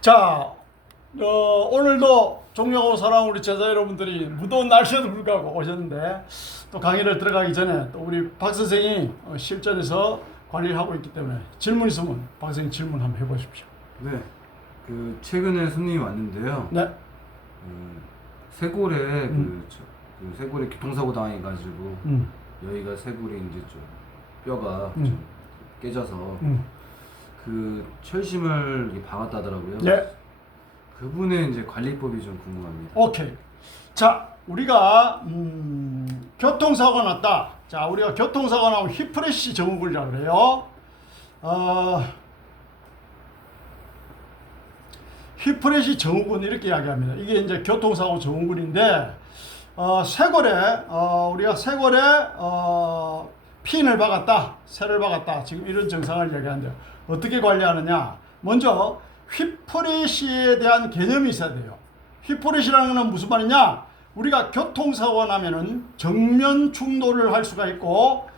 자, 오늘도 존경하고 사랑하는 우리 제자 여러분들이 무더운 날씨에도 불구하고 오셨는데, 또 강의를 들어가기 전에 또 우리 박 선생이 실전에서 관리를 하고 있기 때문에 질문 있으면 박 선생님 질문 한번 해보십시오. 네, 최근에 손님이 왔는데요. 네. 쇄골에 그 쇄골에 교통사고 당해가지고 여기가 쇄골이 이제 좀 뼈가 좀 깨져서 그 철심을 이렇게 박았다더라고요. 네. 그분의 이제 관리법이 좀 궁금합니다. 오케이. 자, 우리가 교통사고가 났다. 자, 우리가 교통사고가 나면 휘프레시 증후군이라고 그래요. 휘프레시 증후군 이렇게 이야기합니다. 이게 이제 교통사고 증후군인데, 쇄골에 우리가 쇄골에 핀을 박았다, 쇠를 박았다. 지금 이런 증상을 이야기하는데 어떻게 관리하느냐? 먼저 휘프레시에 대한 개념이 있어야 돼요. 휘프레시라는 것은 무슨 말이냐? 우리가 교통사고가 나면은 정면 충돌을 할 수가 있고,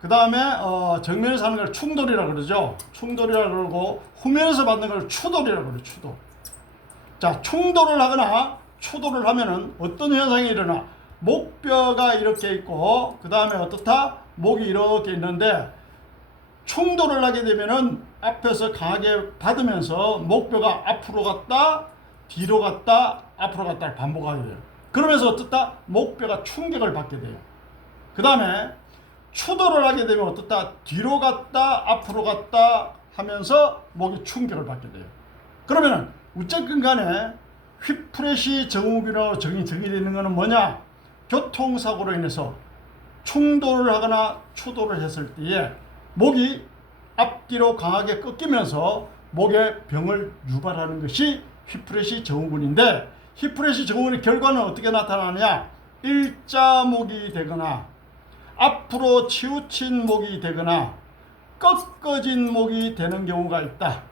그 다음에 정면에서 하는 걸 충돌이라고 그러죠. 충돌이라고 그러고, 후면에서 받는 걸 추돌이라고 그래요. 추돌. 자, 충돌을 하거나 추돌을 하면은 어떤 현상이 일어나? 목뼈가 이렇게 있고, 그 다음에 어떻다? 목이 이렇게 있는데, 충돌을 하게 되면은 앞에서 강하게 받으면서 목뼈가 앞으로 갔다, 뒤로 갔다, 앞으로 갔다 반복하게 돼요. 그러면서 어떻다? 목뼈가 충격을 받게 돼요. 그 다음에 추돌을 하게 되면 어떻다? 뒤로 갔다, 앞으로 갔다 하면서 목이 충격을 받게 돼요. 그러면은 어쨌든 간에 휘프레시 증후군으로 정의되는 것은 뭐냐? 교통사고로 인해서 충돌을 하거나 추돌을 했을 때에 목이 앞뒤로 강하게 꺾이면서 목에 병을 유발하는 것이 휘프레시 증후군인데, 휘프레시 증후군의 결과는 어떻게 나타나느냐? 일자목이 되거나 앞으로 치우친 목이 되거나 꺾어진 목이 되는 경우가 있다.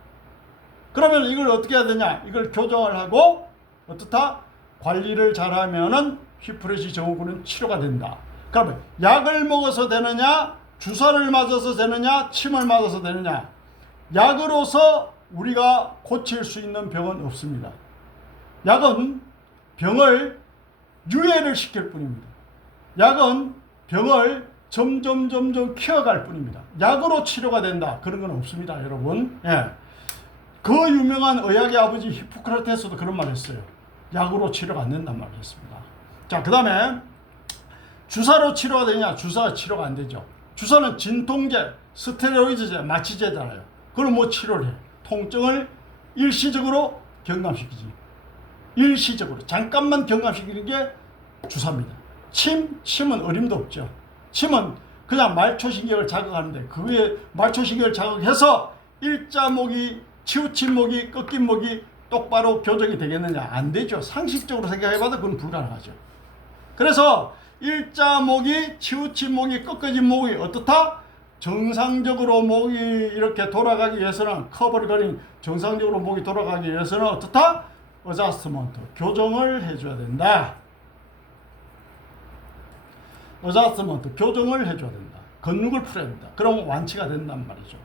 그러면 이걸 어떻게 해야 되냐? 이걸 교정을 하고 어떻다? 관리를 잘하면은 휘프레시 증후군은 치료가 된다. 그러면 약을 먹어서 되느냐? 주사를 맞아서 되느냐? 침을 맞아서 되느냐? 약으로서 우리가 고칠 수 있는 병은 없습니다. 약은 병을 유해를 시킬 뿐입니다. 약은 병을 점점 키워갈 뿐입니다. 약으로 치료가 된다, 그런 건 없습니다, 여러분. 예. 그 유명한 의학의 아버지 히포크라테스도 그런 말 했어요. 약으로 치료가 안 된단 말을 했습니다. 자, 그 다음에 주사로 치료가 되냐? 주사가 치료가 안 되죠. 주사는 진통제, 스테로이드제, 마취제잖아요. 그럼 뭐 치료를 해? 통증을 일시적으로 경감시키지. 일시적으로 잠깐만 경감시키는 게 주사입니다. 침은 어림도 없죠. 침은 그냥 말초신경을 자극하는데, 그 위에 말초신경을 자극해서 일자목이, 치우친 목이, 꺾인 목이 똑바로 교정이 되겠느냐? 안 되죠. 상식적으로 생각해봐도 그건 불가능하죠. 그래서 일자목이, 치우친 목이, 꺾어진 목이 어떻다? 정상적으로 목이 이렇게 돌아가기 위해서는, 커버를 거린 정상적으로 목이 돌아가기 위해서는 어떻다? 어자스트먼트, 교정을 해줘야 된다. 어자스트먼트, 교정을 해줘야 된다. 근육을 풀어야 된다. 그럼 완치가 된단 말이죠.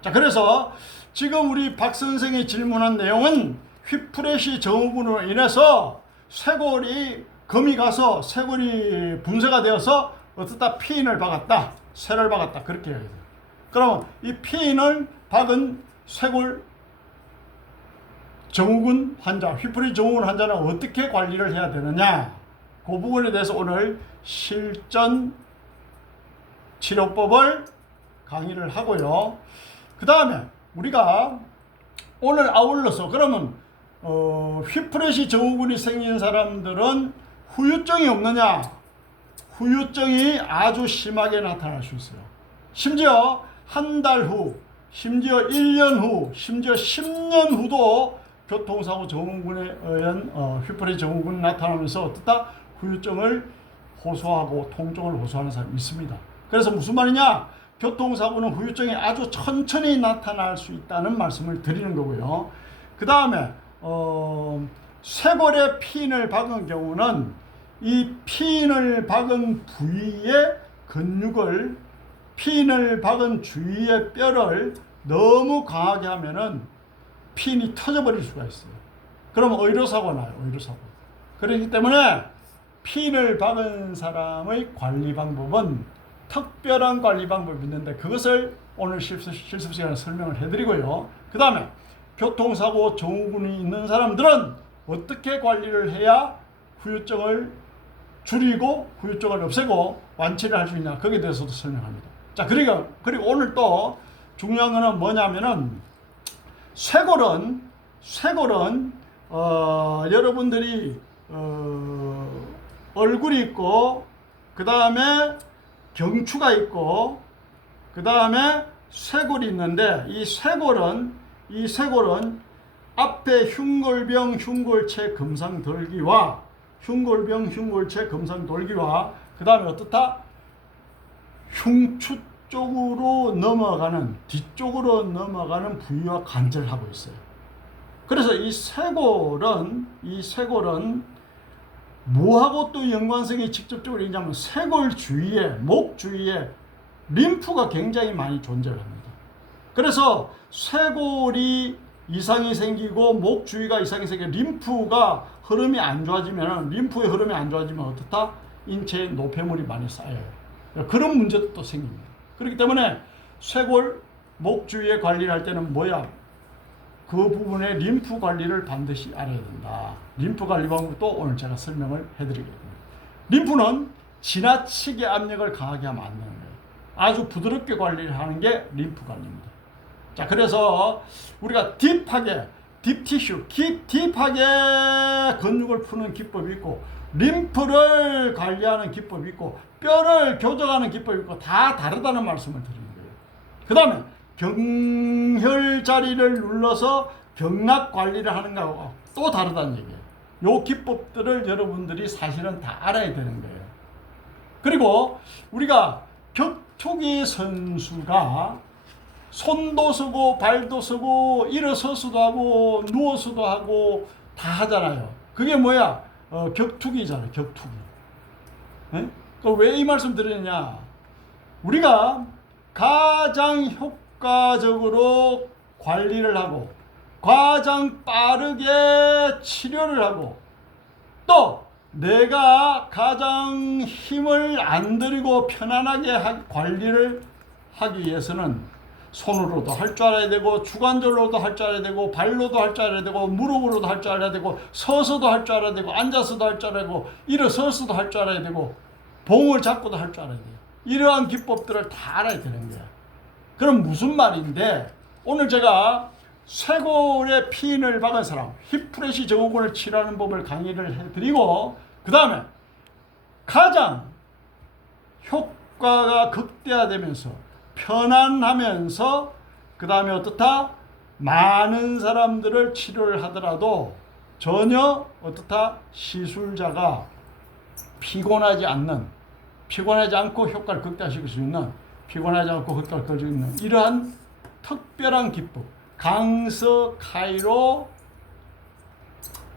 자, 그래서 지금 우리 박 선생이 질문한 내용은 휘프레시 증후군으로 인해서 쇄골이 금이 가서 쇄골이 분쇄가 되어서 어떻다? 피인을 박았다, 쇠를 박았다, 그렇게 해야 돼요. 그러면 이 피인을 박은 쇄골 증후군 환자, 휘프레시 증후군 환자는 어떻게 관리를 해야 되느냐? 그 부분에 대해서 오늘 실전 치료법을 강의를 하고요. 그 다음에 우리가 오늘 아울러서, 그러면 휘프레시 증후군이 생긴 사람들은 후유증이 없느냐? 후유증이 아주 심하게 나타날 수 있어요. 심지어 한 달 후, 심지어 1년 후, 심지어 10년 후도 교통사고 증후군에 의한 휘프레시 증후군이 나타나면서 어떻다? 후유증을 호소하고 통증을 호소하는 사람이 있습니다. 그래서 무슨 말이냐? 교통사고는 후유증이 아주 천천히 나타날 수 있다는 말씀을 드리는 거고요. 그 다음에 쇄골에 피인을 박은 경우는 이 피인을 박은 부위의 근육을 핀을 박은 주위의 뼈를 너무 강하게 하면은 핀이 터져버릴 수가 있어요. 그러면 의료사고 나요. 의료사고. 그렇기 때문에 핀을 박은 사람의 관리 방법은 특별한 관리 방법이 있는데 그것을 오늘 실습 시간에 설명을 해드리고요. 그 다음에 교통사고 증후군이 있는 사람들은 어떻게 관리를 해야 후유증을 줄이고 후유증을 없애고 완치를 할 수 있냐, 거기에 대해서도 설명합니다. 자, 그리고 오늘 또 중요한 거는 뭐냐면은 쇄골은 여러분들이 얼굴이 있고 그 다음에 경추가 있고 그 다음에 쇄골이 있는데 이 쇄골은 앞에 흉골병 흉골체 금상돌기와 그 다음에 어떻다? 흉추 쪽으로 넘어가는, 뒤쪽으로 넘어가는 부위와 관절을 하고 있어요. 그래서 이 쇄골은 뭐하고 또 연관성이 직접적으로 있냐면 쇄골 주위에, 목 주위에 림프가 굉장히 많이 존재합니다. 그래서 쇄골이 이상이 생기고 목 주위가 이상이 생기고 림프의 흐름이 안 좋아지면 어떻다? 인체에 노폐물이 많이 쌓여요. 그런 문제도 또 생깁니다. 그렇기 때문에 쇄골, 목 주위에 관리를 할 때는 뭐야? 그 부분의 림프 관리를 반드시 알아야 된다. 림프 관리 방법도 오늘 제가 설명을 해드리겠습니다. 림프는 지나치게 압력을 강하게 하면 안 되는 거예요. 아주 부드럽게 관리를 하는 게 림프 관리입니다. 자, 그래서 우리가 딥하게 근육을 푸는 기법이 있고 림프를 관리하는 기법이 있고 뼈를 교정하는 기법이 있고 다 다르다는 말씀을 드리는 거예요. 그 다음에 경혈 자리를 눌러서 경락 관리를 하는 거하고 또 다르다는 얘기예요. 요 기법들을 여러분들이 사실은 다 알아야 되는 거예요. 그리고 우리가 격투기 선수가 손도 쓰고 발도 쓰고 일어서서도 하고 누워서도 하고 다 하잖아요. 그게 뭐야? 격투기잖아요. 격투기. 왜 이 말씀 드리느냐? 우리가 가장 효과적으로 관리를 하고 가장 빠르게 치료를 하고 또 내가 가장 힘을 안 들이고 편안하게 관리를 하기 위해서는 손으로도 할 줄 알아야 되고 주관절로도 할 줄 알아야 되고 발로도 할 줄 알아야 되고 무릎으로도 할 줄 알아야 되고 서서도 할 줄 알아야 되고 앉아서도 할 줄 알아야 되고 일어서서도 할 줄 알아야 되고 봉을 잡고도 할 줄 알아야 돼요. 이러한 기법들을 다 알아야 되는 거야. 그럼 무슨 말인데 오늘 제가 쇄골에 핀을 박은 사람 힙프레시 증후군을 치료하는 법을 강의를 해드리고 그 다음에 가장 효과가 극대화되면서 편안하면서 그 다음에 어떻다? 많은 사람들을 치료를 하더라도 전혀 어떻다? 시술자가 피곤하지 않고 효과를 극대화시킬 수 있는 이러한 특별한 기법 강서 카이로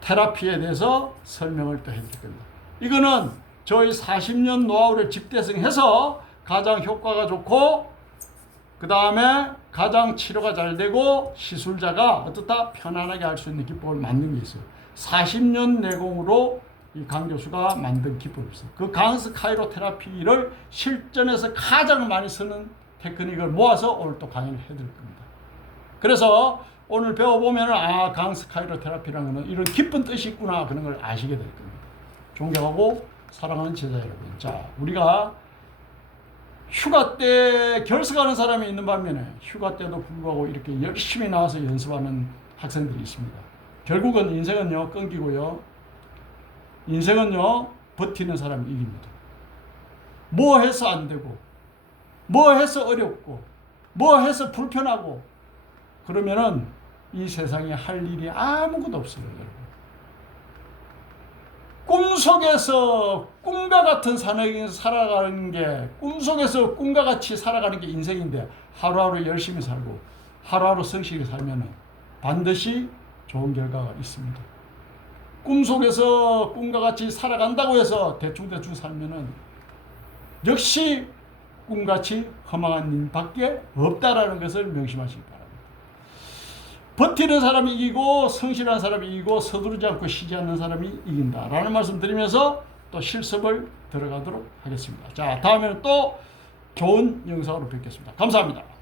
테라피에 대해서 설명을 또 해드릴 겁니다. 이거는 저희 40년 노하우를 집대성해서 가장 효과가 좋고 그 다음에 가장 치료가 잘 되고 시술자가 어떻다? 편안하게 할 수 있는 기법을 만든 게 있어요. 40년 내공으로 이 강 교수가 만든 기법이 있어요. 그 강스 카이로 테라피를 실전에서 가장 많이 쓰는 테크닉을 모아서 오늘 또 강의를 해드릴 겁니다. 그래서 오늘 배워보면 강스 카이로 테라피라는 것은 이런 깊은 뜻이 있구나 그런 걸 아시게 될 겁니다. 존경하고 사랑하는 제자 여러분, 자 우리가 휴가 때 결석하는 사람이 있는 반면에 휴가 때도 불구하고 이렇게 열심히 나와서 연습하는 학생들이 있습니다. 결국은 인생은요 끊기고요. 인생은요 버티는 사람이 이깁니다. 뭐 해서 안 되고 뭐 해서 어렵고 뭐 해서 불편하고 그러면은 이 세상에 할 일이 아무것도 없어요. 여러분. 꿈속에서 꿈과 같은 삶을 살아가는 게 꿈속에서 꿈과 같이 살아가는 게 인생인데 하루하루 열심히 살고 하루하루 성실히 살면 반드시 좋은 결과가 있습니다. 꿈속에서 꿈과 같이 살아간다고 해서 대충 살면은 역시 꿈같이 허망한 일밖에 없다라는 것을 명심하시기 바랍니다. 버티는 사람이 이기고 성실한 사람이 이기고 서두르지 않고 쉬지 않는 사람이 이긴다라는 말씀 드리면서 또 실습을 들어가도록 하겠습니다. 자, 다음에는 또 좋은 영상으로 뵙겠습니다. 감사합니다.